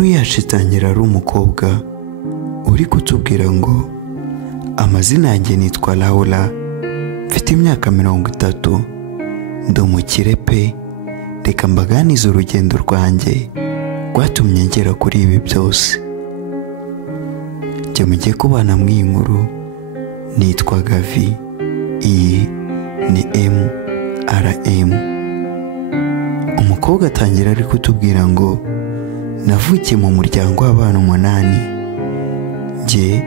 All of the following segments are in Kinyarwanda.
inkuru yacu itangira ari umukobwa uri kutubwira ngo amazina yanjye nitwa Laura, mfite imyaka 30, ndi umukire pe. Reka mbaganize urugendo rwanjye rwatumye ngera kuri ibi byose. Jye mugiye kubana mu iyi nkuru nitwa Gavi, iyi ni MRM. Umukobwa atangira ari kutubwira ngo navukiye mu muryango w'abana 8. Jye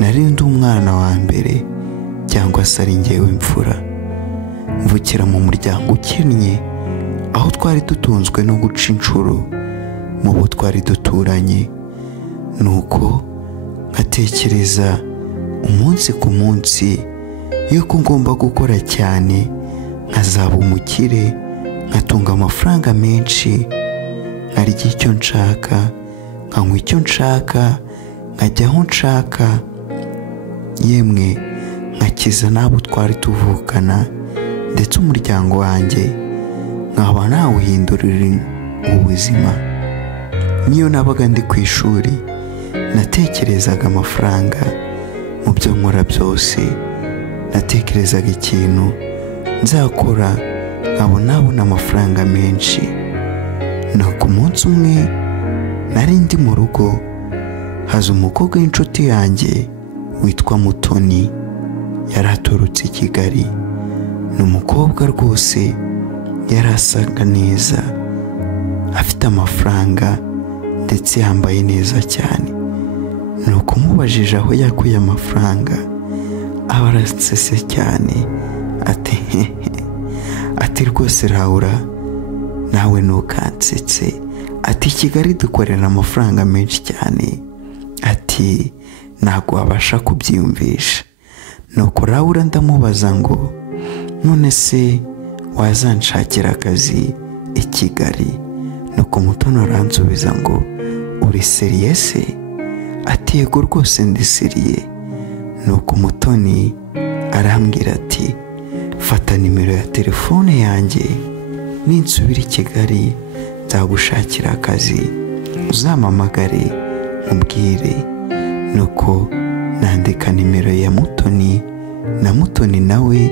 nari ndi umwana wa mbere cyangwa se ari njyewe imfura. Mvukira mu muryango ukennye, aho twari dutunzwe no guca inshuro mu bo twari duturanye. Nuko nkatekereza umunsi ku munsi yuko ngomba gukora cyane nkazaba umukire, nkatunga amafaranga menshi, nkarya icyo nshaka, nkanywa icyo nshaka, nkajya aho nshaka, yemwe nkakiza n'abo twari tuvukana, ndetse umuryango wanjye nkaba nawuhindurira ubuzima. Niyo nabaga ndi ku ishuri natekerezaga amafaranga. Mu byo nkora byose natekerezaga ikintu nzakora nkabona amafaranga menshi. Nuko umunsi umwe nari ndi mu rugo, haza umukobwa w'inshuti yanjye witwa Mutoni, yari aturutse i Kigali. Ni umukobwa rwose yari asaga neza, afite amafaranga ndetse yambaye neza cyane. Nuko mubajije aho yakuye amafaranga, aba arasetse cyane ati rwose Laura, nawe ntukansetse, ati Kigali dukorera amafaranga menshi cyane, ati ntabwo wabasha kubyiyumvisha. Nuko Laura ndamubaza ngo none se wazanshakira akazi i Kigali? Nuko Mutoni aransubiza ngo uri seriye se? Ati yego rwose ndi seriye. Nuko Mutoni arambwira ati fata nimero ya telefone yanjye, ninsubira i Kigali nzagushakira akazi, uzampamagare umbwire. Nuko nandika nimero ya Mutoni, na Mutoni nawe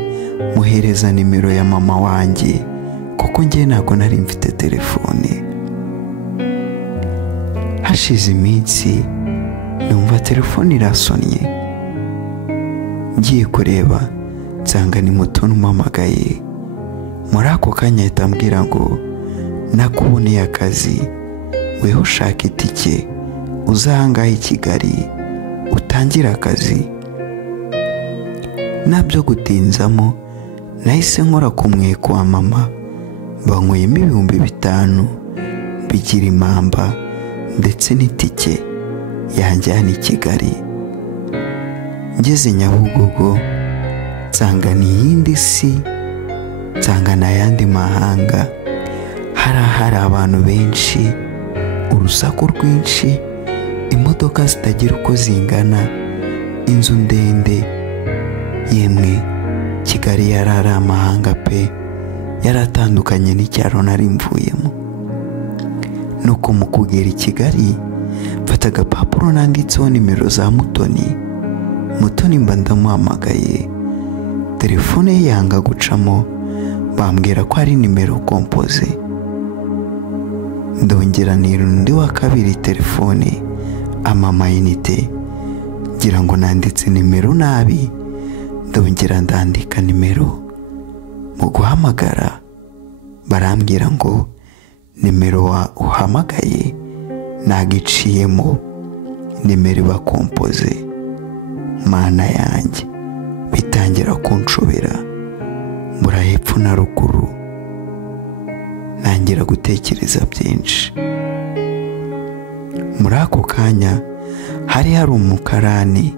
muhereza nimero ya mama wanjye, kuko njye ntabwo nari mfite telefone. Hashize iminsi numva telefone irasonye, ngiye kureba nsanga ni Mutoni umpamagaye. Muri ako kanya ahita ambwira ngo nakuboneye akazi, weho ushaka itike uzahangahe i Kigali utangira akazi. Nabyo gutinzamo nahise nkora ku mweko wa mama, banyweyemo 5,000 bigira impamba ndetse n'itike yanjyana i Kigali. Ngeze Nyabugogo nsanga ni iyindi si, nsanga n'ayandi mahanga. Hari abantu benshi, urusaku rwinshi, imodoka zitagira uko zingana, inzu ndende. Yemwe Kigali yari ari amahanga pe, yaratandukanye n'icyaro nari mvuyemo. Nuko mu kugera i Kigali mfata agapapuro nanditseho nimero za Mutoni. Mutoni mba ndamuhamagaye, telefone ye yanga gucamo, bambwira ko ari nimero kompoze. Ndongera undi wa kabiri telefone amamayinite, ngira ngo nanditse nimero nabi, ndongera ndandika nimero. Mu guhamagara barambwira ngo nimero uhamagaye nagiciyemo, nimero iba kompoze. Mana yanjye bitangira kunshobera, mbura hepfo na ruguru, ntangira gutekereza byinshi. Muri ako kanya hari umukarani,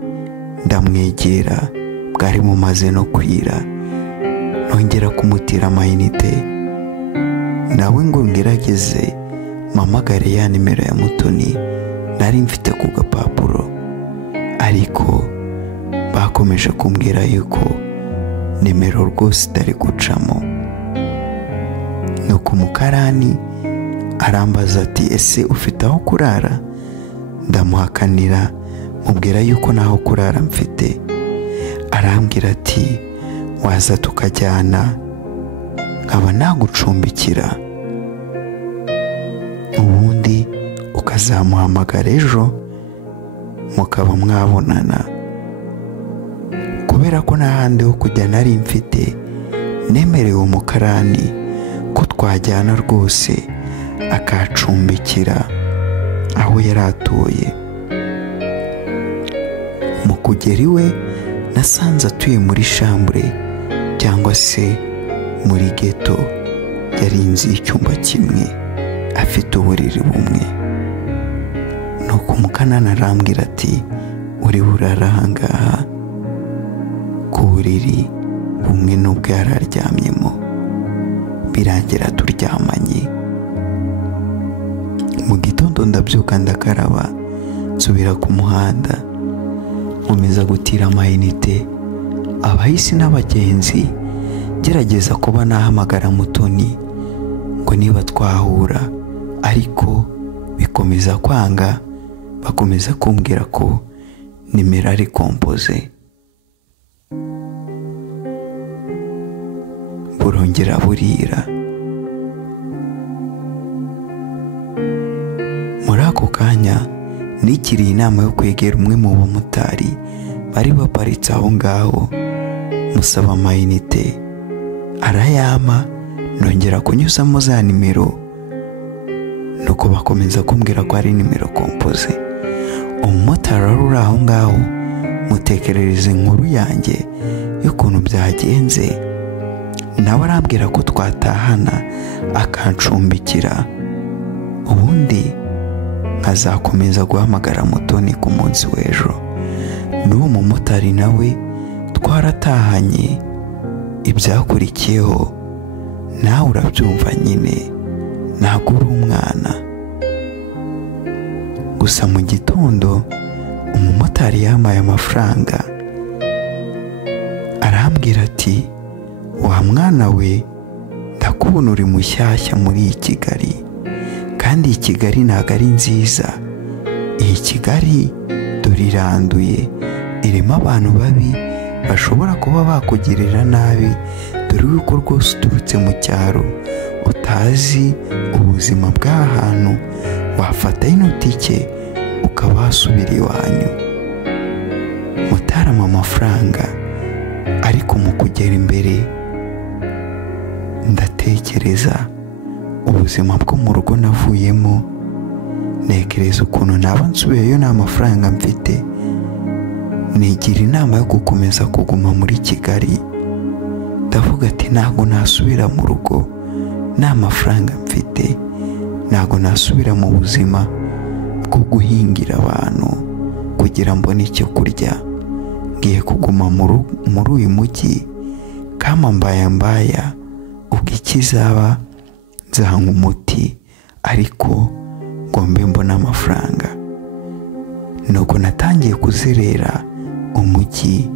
ndamwegera, bwari bumaze no kwira. Nongera kumutira amayinite, nawe ngo ngerageze mpamagare ya nimero ya Mutoni nari mfite ku gapapuro, ariko bakomeje kumbwira yuko nimero rwose itari gucamo. Nuko umukarani arambaza ati ese ufite aho kurara? Ndamuhakanira mubwira yuko naho kurara mfite. Arambwira ati waza tukajyana nkaba nagucumbikira, ubundi ukazamuhamagara ejo mukaba mwabonana. Kubera ko nta handi ho kujya nari mfite, nemerewe umukarani ko twajyana rwose akacumbikira aho yari atuye. Mu kugera iwe nasanze atuye muri shambure cyangwa se muri geto, yari inzu y'icyumba kimwe afite uburiri bumwe. Nuko umukanana arambwira ati uri burara ahangaha ku buriri bumwe n'ubwo yari aryamyemo. Birangira turyamanye. Mu gitondo ndabyuka ndakaraba nsubira ku muhanda, nkomeza gutira amayinite abahisi n'abagenzi, gerageza kuba nahamagara Mutoni ngo niba twahura, ariko bikomeza kwanga. Bakomeza kumbwira ko nimero ari kompoze. Burongera burira. Muri ako kanya nikiriye inama yo kwegera umwe mu bamotari bari baparitse aho ngaho, musaba amayinite arayama, nongera kunyuzamo za nimero, nuko bakomeza kumbwira ko ari nimero kompoze. Umumotari wari uri aho ngaho mutekerereza inkuru yanjye y'ukuntu byagenze, nawe arambwira ko twatahana akancumbikira, ubundi nkazakomeza guhamagara Mutoni ku munsi w'ejo. N'uwo mumotari nawe twaratahanye. Ibyakurikiyeho nawe urabyumva nyine, ntabwo uri umwana. Gusa mu gitondo umumotari yampaye amafaranga, arambwira ati wa mwana we, ndakubona uri mushyashya muri iyi Kigali, kandi iyi Kigali ntabwo ari nziza. Iyi Kigali dore iranduye, irimo abantu babi bashobora kuba bakugirira nabi, dore yuko rwose uturutse mu cyaro utazi ubuzima bw'ahantu, wafata ino tike ukaba wasubira iwanyu. Mutarama amafaranga, ariko mu kugera imbere ndatekereza ubuzima bwo mu rugo navuyemo, nekereza ukuntu naba nsubiyeyo nta mafaranga mfite. Nigira inama yo gukomeza kuguma muri Kigali. Ndavuga ati ntabwo nasubira mu rugo nta mafaranga mfite, ntabwo nasubira mu buzima bwo guhingira abantu kugira mbone icyo kurya. Ngiye kuguma muri uyu mujyi kama mbaya, ubwo ikizaba nzahanywa umuti, ariko ngo mbe mbona amafaranga. Nuko natangiye kuzerera umujyi,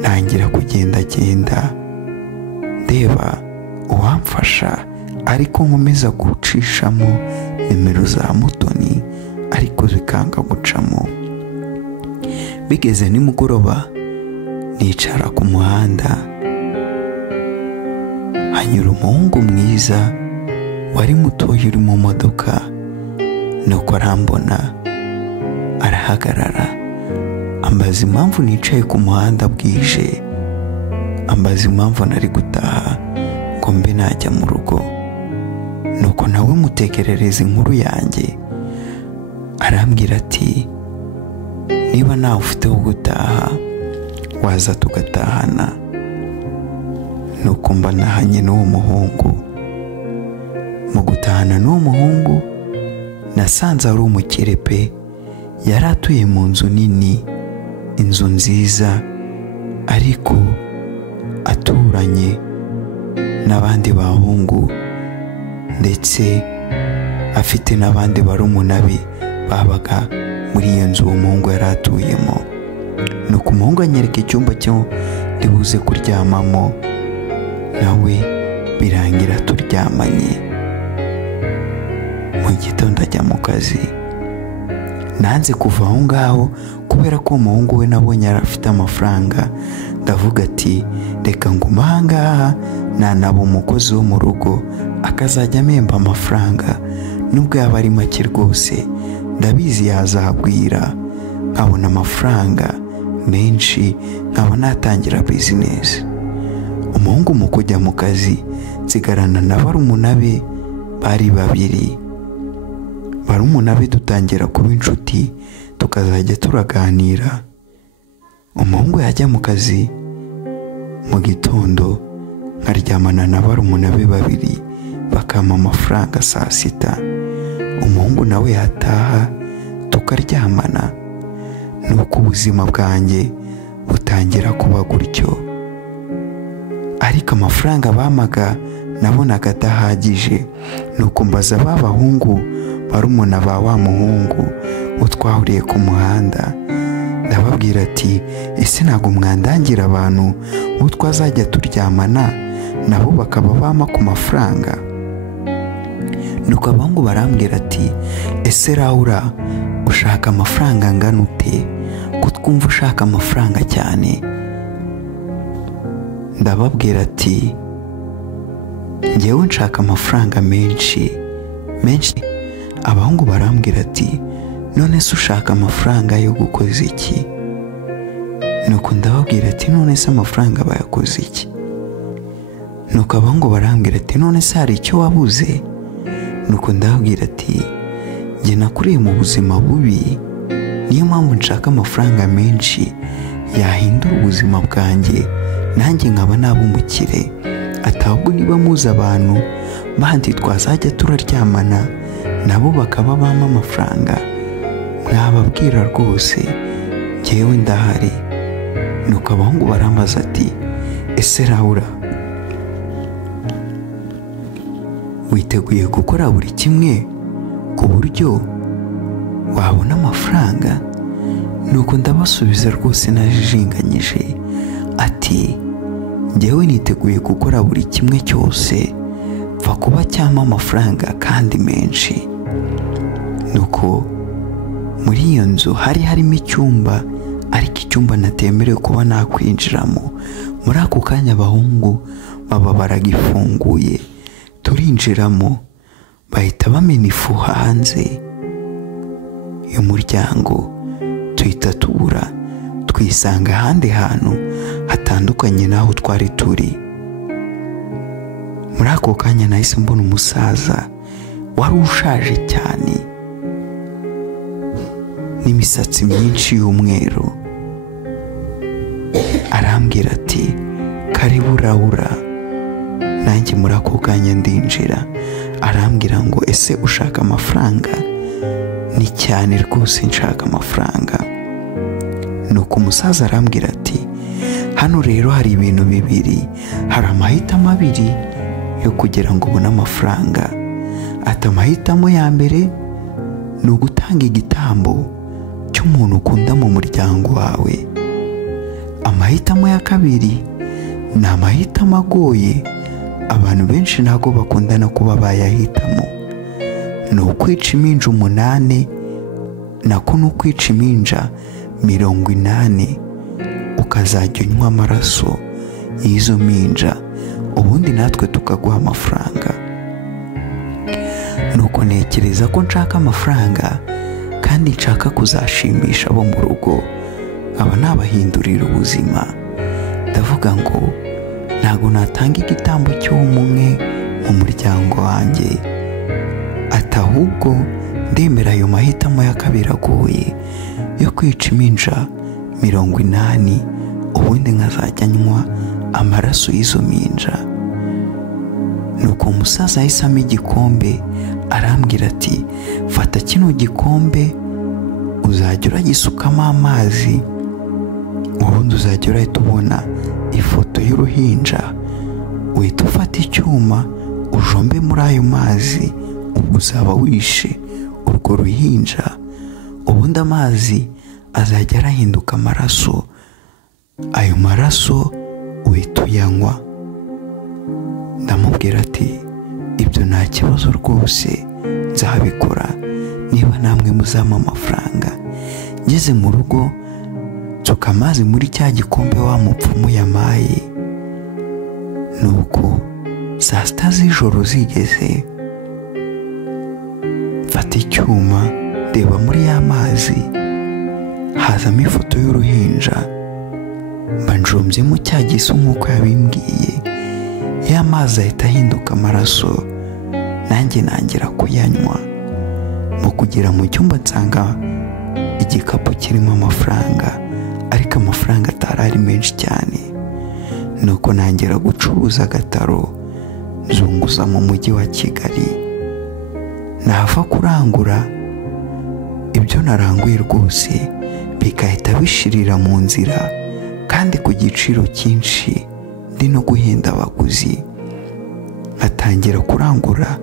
ntangira kugendagenda ndeba uwamfasha, ariko nkomeza gucishamo nimero za Mutoni, ariko zikanga gucamo. Bigeze nimugoroba nicara ku muhanda, hanyura umuhungu mwiza wari mutoya uri mu modoka. Nuko arambona arahagarara, ambaza impamvu nicaye ku muhanda bwije, ambaza impamvu nari gutaha ngo mbe najya mu rugo. Nuko nawe mutekerereza inkuru yanjye, arambwira ati niba nawe ufite ho gutaha waza tugatahana. Nuko mba nahanye n'uwo muhungu. Mu gutahana n'uwo muhungu nasanze ari umukire pe, yari atuye mu nzu nini, inzu nziza, ariko aturanye n'abandi bahungu, ndetse afite n'abandi barumuna be babaga muri iyo nzu uwo muhungu yari atuyemo. Nuko umuhungu anyereka icyumba cyo ndibuze kuryamamo, nawe birangira turyamanye. mu gitondo ajya mu kazi. Nanze kuva aho ngaho kubera ko umuhungu we nabonye arafite amafaranga. Ndavuga ati reka nguma aha ngaha nanaba umukozi wo mu rugo akazajya amemba amafaranga, nubwo yaba ari make rwose ndabizi yazagwira, nkabona amafaranga menshi nkaba natangira bizinesi. Umuhungu mu kujya mu kazi nsigarana na barumuna be bari babiri. Barumuna be dutangira kuba inshuti tukazajya turaganira. Umuhungu yajya mu kazi mu gitondo nkaryamana na barumuna be babiri bakampa amafaranga saa sita. Umuhungu nawe yataha tukaryamana, nuko ubuzima bwanjye butangira kuba gutyo. Ariko amafaranga bamaga nabonaga adahagije, nuko mbaza b'abahungu barumuna ba wa muhungu utwahuriye ku muhanda. Ndababwira ati ese ntabwo mwandangira abantu twazajya turyamana nabo bakaba bama ku mafaranga? Nuko abahungu barambwira ati ese Laura ushaka amafaranga angana ute ko twumva ushaka amafaranga cyane? Ndababwira ati njyewe nshaka amafaranga menshi. Abahungu barambwira ati none se ushaka amafaranga yo gukoza iki? Nuko ndababwira ati none se amafaranga bayakoze iki? Nuko abahungu barambwira ati none se hari icyo wabuze? Nuko ndababwira ati njye nakuriye mu buzima bubi, niyo mpamvu nshaka amafaranga menshi yahindura ubuzima bwanjye nanjye nkaba naba umukire. Ahubwo niba muzi abantu bandi twazajya turaryamana nabo bakaba bama amafaranga, mwababwira rwose njyewe ndahari. Nuko abahungu barambaza ati ese Laura witeguye gukora buri kimwe ku buryo wabona amafaranga? Nuko ndabasubiza rwose najijinganyije ati njyewe niteguye gukora buri kimwe cyose pfa kuba cyama amafaranga kandi menshi. Nuko muri iyo nzu hari harimo icyumba, ariko icyumba natemerewe kuba nakwinjiramo. Muri ako kanya abahungu baba baragifunguye, turinjiramo bahita bamena ifu hanze y'umuryango, tuhita tubura twisanga ahandi hantu hatandukanye n'aho twari turi. Muri ako kanya nahise mbona umusaza wari ushaje cyane n'imisatsi myinshi y'umweru. Arambwira ati karibu Laura. Nanjye muri ako kanya ndinjira. Arambwira ngo ese ushaka amafaranga? Ni cyane rwose nshaka amafaranga. Nuko umusaza arambwira ati hano rero hari ibintu bibiri, hari amahitamo abiri yo kugira ngo ubone amafaranga. Ati amahitamo ya mbere ni ugutanga igitambo cy'umuntu ukunda mu muryango wawe. Amahitamo ya kabiri ni amahitamo agoye, abantu benshi ntabwo bakundana kuba bayahitamo. Ni ukwica iminja 8, nako ni ukwica iminja 80 ukazajya unywa amaraso y'izo minja, ubundi natwe tukaguha amafaranga. Nuko ntekereza ko nshaka amafaranga kandi nshaka kuzashimisha abo mu rugo, aba nabahindurira ubuzima. Ndavuga ngo ntabwo natanga igitambo cy'umwe mu muryango wanjye. Ati ahubwo ndemera ayo mahitamo ya kabiri agoye yo kwica iminja 80, ubundi nkazajya nywa amaraso y'izo minja. Nuko umusaza ahisamo igikombe, arambwira ati fata kino gikombe uzajya uragisukamo amazi, ubundi uzajya urahita ubona ifoto y'uruhinja, uhita ufata icyuma ujombe muri ayo mazi, ubwo uzaba wishe urwo ruhinja, ubundi amazi azajya arahinduka amaraso, ayo maraso uhita uyanywa. Ndamubwira ati ibyo nta kibazo rwose nzabikora niba namwe muzampa amafaranga. Ngeze mu rugo nsuka amazi muri cya gikombe wa mupfumu yamaye. Nuko saa sita z'ijoro zigeze, mfata icyuma ndeba muri ya mazi, hazamo ifoto y'uruhinja, mba njombyemo cya gisu nk'uko yabimbwiye. Ya mazi ahita ahinduka amaraso, nanjye nangira kuyanywa. Mu kugera mu cyumba nsanga igikapu kirimo amafaranga, ariko amafaranga atari ari menshi cyane. Nuko nangira gucuruza agataro nzunguza mu mujyi wa Kigali. Nava kurangura ibyo naranguye rwose bigahita bishirira mu nzira, kandi ku giciro cyinshi, ndi no guhenda abaguzi. Nkatangira kurangura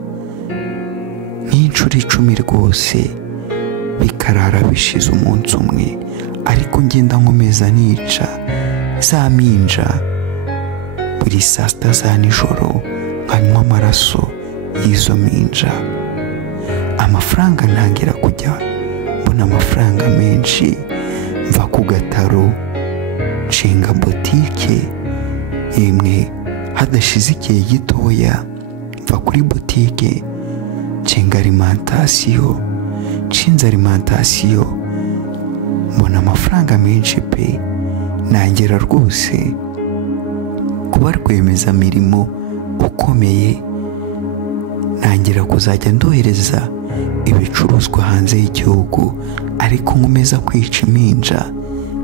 nk'inshuro 10 rwose, bikarara bishize umunsi umwe, ariko ngenda nkomeza nica za minja. Buri saa sita za nijoro nkanywa amaraso y'izo minja. Amafaranga ntangira kujya mbona amafaranga menshi. Mva ku gataro nshinga botike imwe, hadashize igihe gitoya mva kuri botike nshinga alimentation. Nshinze alimentation mbona amafaranga menshi pe, nangira rwose kuba rwiyemezamirimo ukomeye. Nangira kuzajya ndohereza ibicuruzwa hanze y'igihugu, ariko nkomeza kwica iminja,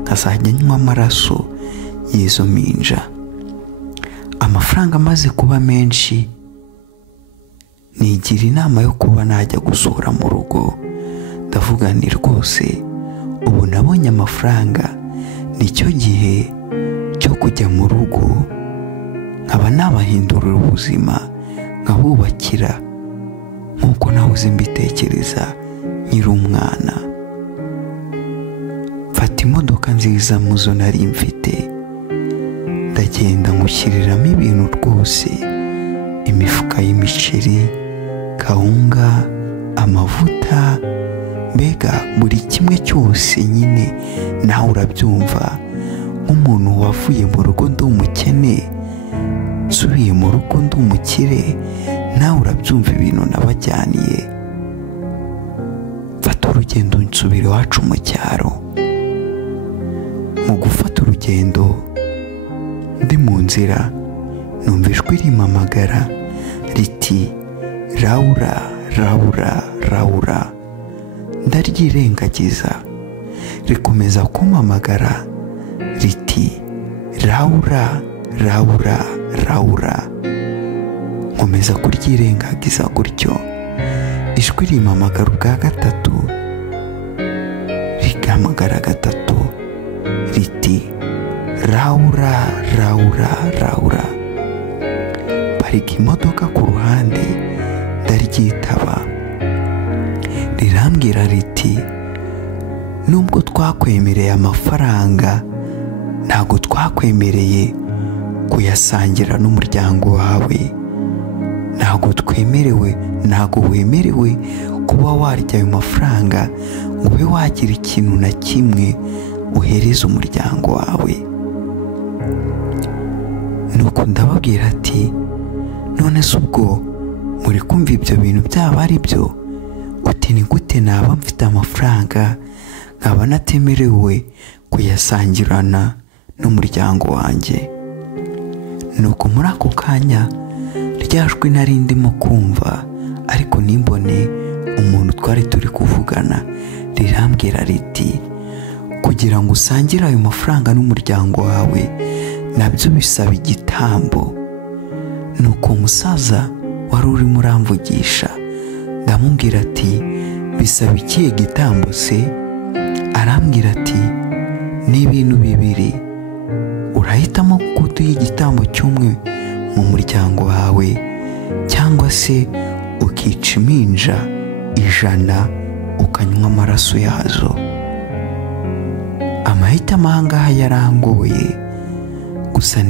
nkazajya nywa amaraso y'izo minja. Amafaranga amaze kuba menshi, nigira inama yo kuba najya gusura mu rugo. Ndavuga nti rwose ubu nabonye amafaranga, nicyo gihe cyo kujya mu rugo nkaba nabahindurira ubuzima, nkabubakira nk'uko nahoze mbitekereza nkiri umwana. Mfata imodoka nziza muzo nari mfite, ndagenda ngushyiriramo ibintu rwose, imifuka y'imiceri, kawunga, amavuta, mbega buri kimwe cyose nyine nawe urabyumva. Nk'umuntu wavuye mu rugo ndi umukene, nsubiye mu rugo ndi umukire, nawe urabyumva ibintu nabajyaniye. Mfata urugendo nsubira iwacu mu cyaro. Mu gufata urugendo ndi mu nzira, numva ijwi rimpamagara riti Laura, Laura, Laura. Ndaryirengagiza, rikomeza kumpamagara riti Laura, Laura, Laura. Nkomeza kuryirengagiza gutyo. Ijwi rimpamagara ubwa gatatu, rigahamagara gatatu riti Laura, Laura, Laura. Parika imodoka ku ruhande, ndaryitaba. Rirambwira riti nubwo twakwemereye amafaranga, ntago twakwemereye kuyasangira n'umuryango wawe. Ntago wemerewe kuba warya ayo mafaranga ngo ube wagira ikintu na kimwe uhereza umuryango wawe. Nuko ndababwira ati none se ubwo muri kumva ibyo bintu byaba ari byo? Uti ni gute naba mfite amafaranga nkaba natemerewe kuyasangirana n'umuryango wanjye? Nuko muri ako kanya rya jwi nari ndimo kumva, ariko nimbone umuntu twari turi kuvugana, rirambwira riti kugira ngo usangire ayo mafaranga n'umuryango wawe nabyo bisaba igitambo. Nuko umusaza wari urimo uramvugisha ndamubwira ati bisaba ikihe gitambo se? Arambwira ati ni ibintu bibiri, urahitamo kuduha igitambo cy'umwe mu muryango wawe, cyangwa se ukica iminja 100 ukanywa amaraso yazo. Amahitamo ahangaha yarangoye, gusa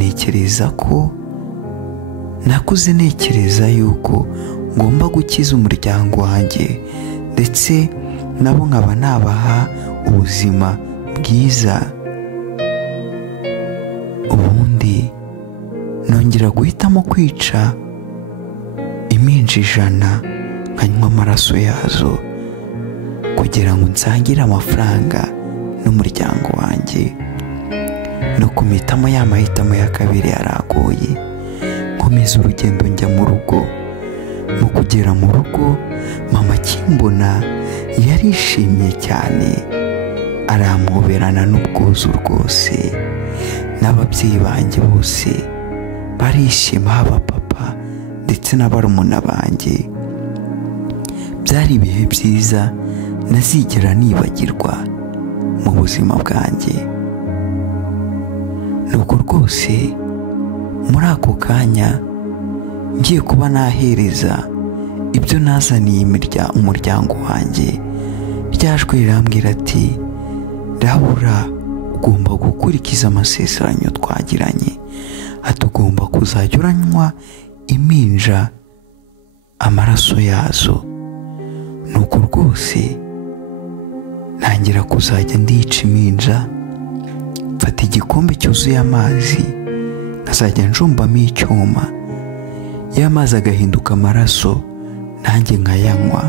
nakuze ntekereza yuko ngomba gukiza umuryango wanjye ndetse nabo nkaba nabaha ubuzima bwiza. Ubundi nongera guhitamo kwica impinja 100 nkanywa amaraso yazo kugira ngo nsangire amafaranga n'umuryango wanjye. No kumitamo ya mahitamo ya kabiri yaragoye, nkomeza urugendo njya mu rugo. Mu kugera mu rugo, mama akimbona yarishimye cyane, aramuhoberana n'ubwuzu rwose. N'ababyeyi banjye bose barishima, haba papa ndetse n'abarumuna banjye. Byari ibihe byiza ntazigera nibagirwa mu buzima bwanjye. Nuko rwose muri ako kanya ngiye kuba nahereza ibyo nazaniye umuryango wanjye, ryajwe rirambwira ati, Laura, ugomba gukurikiza amasezerano twagiranye, atugomba kuzajya uranywa impinja amaraso yazo. Nuko rwose ntangira kuzajya ndica impinja, mfata igikombe cyuzuye amazi nkazajya njumbamo icyuma, ya mazi agahinduka amaraso nanjye nkayanywa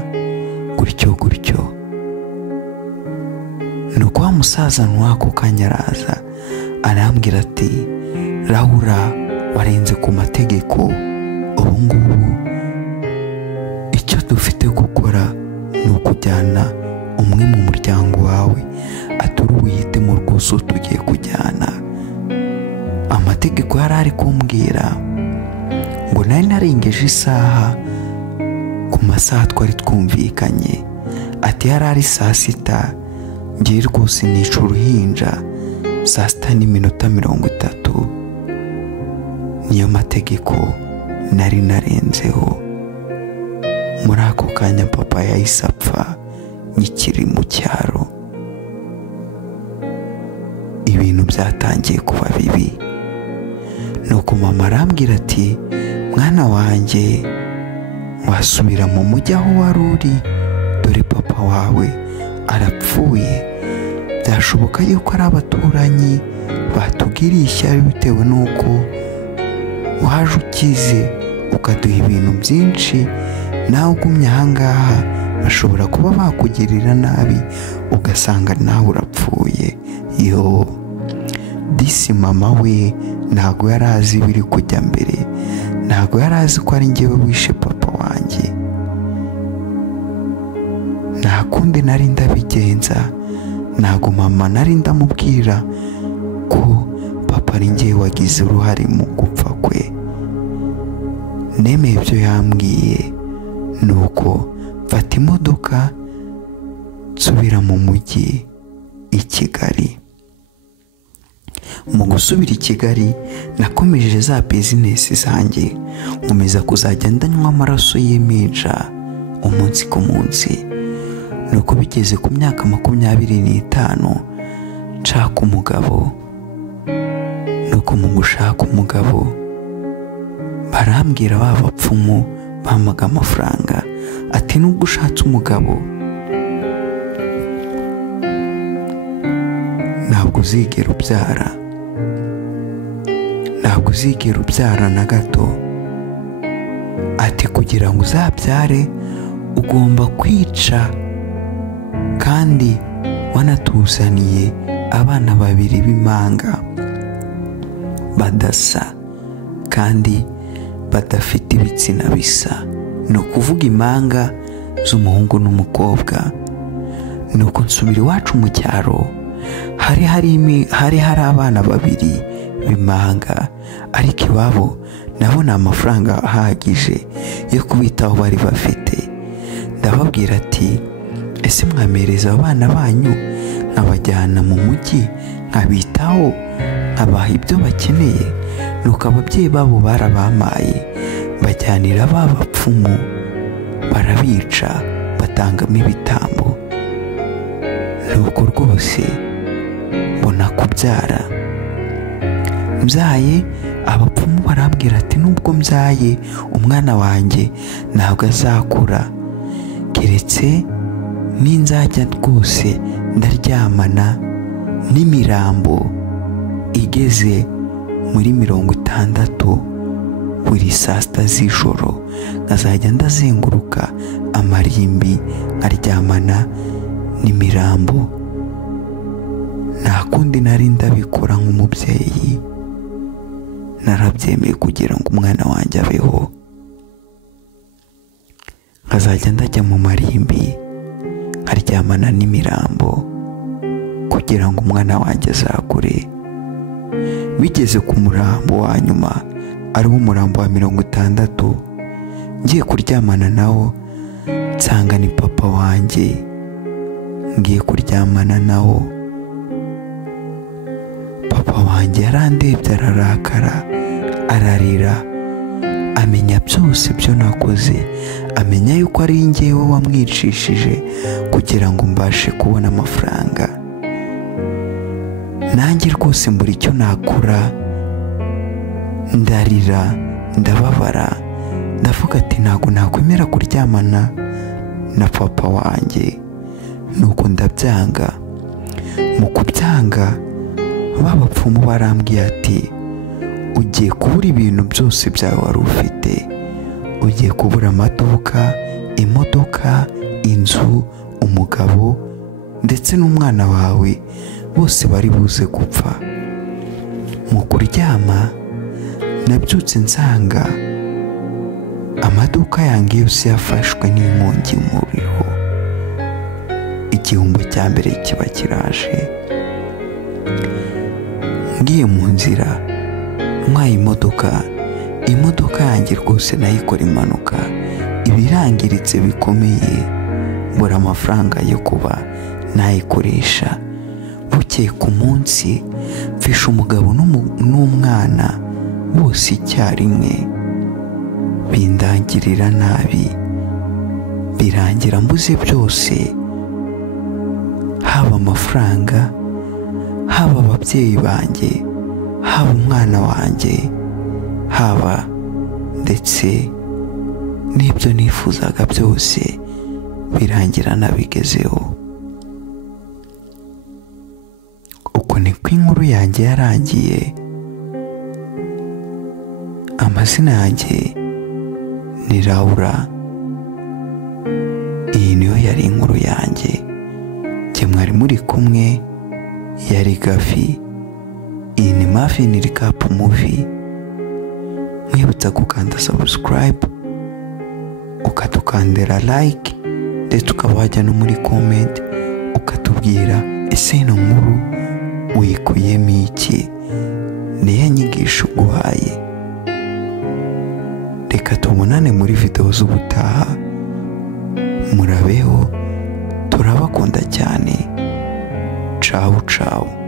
gutyo gutyo. Nuko wa musaza n'ako kanya araza arambwira ati, Laura, warenze ku mategeko. Ubu ngubu icyo dufite gukora ni ukujyana umwe mu muryango wawe, atari wihitemo rwose tugiye kujyana. Amategeko yari ari kumbwira ngo nari narengeje isaha ku masaha twari twumvikanye, ati yari ari 6:00, ngiye rwose nica uruhinja 6:30. Niyo mategeko nari narenzeho. Muri ako kanya papa yahise apfa nyikiri mu cyaro. Ibintu byatangiye kuba bibi. Nuko mama arambwira ati, mwana wanjye, wasubira mu mujyi aho wari uri, dore papa wawe arapfuye. Byashoboka yuko ari abaturanyi batugiriye ishyari bitewe n'uko waje ukize ukaduha ibintu byinshi, nawe ugumye ahangaha bashobora kuba bakugirira nabi ugasanga nawe urapfuye. Yo, disi mama we ntago yari azi biri kujya mbere, ntago yari azi ko ari njyewe wishe papa wanjye. Nta kundi nari ndabigenza, ntago mama nari ndamubwira ko papa ari njyewe wagize uruhare mu gupfa kwe. Nemeye ibyo yambwiye, nuko mfata imodoka nsubira mu mujyi i Kigali. Mu gusubira i Kigali nakomeje za bizinesi zanjye, nkomeza kuzajya ndanywa amaraso y'impinja umunsi ku munsi. Nuko bigeze ku myaka 25 nshaka umugabo. Nuko mu gushaka umugabo barambwira b'abapfumu bampaga amafaranga, ati nubwo ushatse umugabo ntabwo uzigera ubyara, ntabwo uzigera ubyara na gato. Ati kugira ngo uzabyare ugomba kwica kandi wanatuzaniye abana 2 b'impanga badasa kandi badafite ibitsina bisa, ni ukuvuga impanga z'umuhungu n'umukobwa. Nuko nsubira iwacu mu cyaro, hari abana 2 b'impanga, ariko iwabo nabo nta mafaranga ahagije yo kubitaho bari bafite. Ndababwira ati, ese mwamereza abana banyu nkabajyana mu mujyi nkabitaho nkabaha ibyo bakeneye? Nuko ababyeyi babo barabamaye, bajyanira b'abapfumu barabica batangamo ibitambo. Nuko rwose mbona kubyara. mbyaye abapfumu barambwira ati nubwo mbyaye umwana wanjye ntabwo azakura keretse ninzajya rwose ndaryamana n'imirambo igeze muri 60 buri saa sita z'ijoro, nkazajya ndazenguruka amarimbi nkaryamana n'imirambo. nta kundi nari ndabikora nk'umubyeyi, narabyemeye kugira ngo umwana wanjye abeho. nkazajya ndajya mu marimbi nkaryamana n'imirambo kugira ngo umwana wanjye azakure. bigeze ku murambo wa nyuma ariwo umurambo wa 60, ngiye kuryamana nawo nsanga ni papa wanjye. ngiye kuryamana nawo papa wanjye yarandebye ararakara ararira, amenya byose byo nakoze, amenya yuko ari njyewe wamwicishije kugira ngo mbashe kubona amafaranga. nanjye rwose mbura icyo nakora, ndarira ndababara, ndavuga ati ntabwo nakwemera kuryamana na papa wanjye. nuko ndabyanga. mu kubyanga babapfumu barambwiye ati ugiye kubura ibintu byose byawe wari ufite, ugiye kubura amaduka, imodoka, inzu, umugabo ndetse n'umwana wawe, bose bari buze gupfa. mu kuryama nabyutse nsanga amaduka yanjye yose yafashwe n'inkongi y'umuriro. igihombo cya mbere kiba kiraje. ngiye mu nzira ntwaye imodoka yanjye rwose nayikora impanuka, ibirangiritse bikomeye, mbura amafaranga yo kuba nayikoresha. bukeye ku munsi mfisha umugabo n'umwana bose icyarimwe, bindangirira nabi, birangira mbuze byose, haba amafaranga, haba ababyeyi banjye, haba umwana wanjye, haba ndetse n'ibyo nifuzaga byose, birangira nabigezeho. uko niko inkuru yanjye yarangiye. amazina yanjye ni Laura. iyi niyo yari inkuru yanjye. njye mwari muri kumwe yari Gavi. iyi ni Marvin Recap Movie. mwibutsa gukanda subscribe, ukatukandira like, ndetse ukaba wajya no muri comment ukatubwira ese ino nkuru uyikuyemo iki, niyo nyigisho uguhaye. reka tubonane muri video z'ubutaha. murabeho, turabakunda cyane. ciao ciao.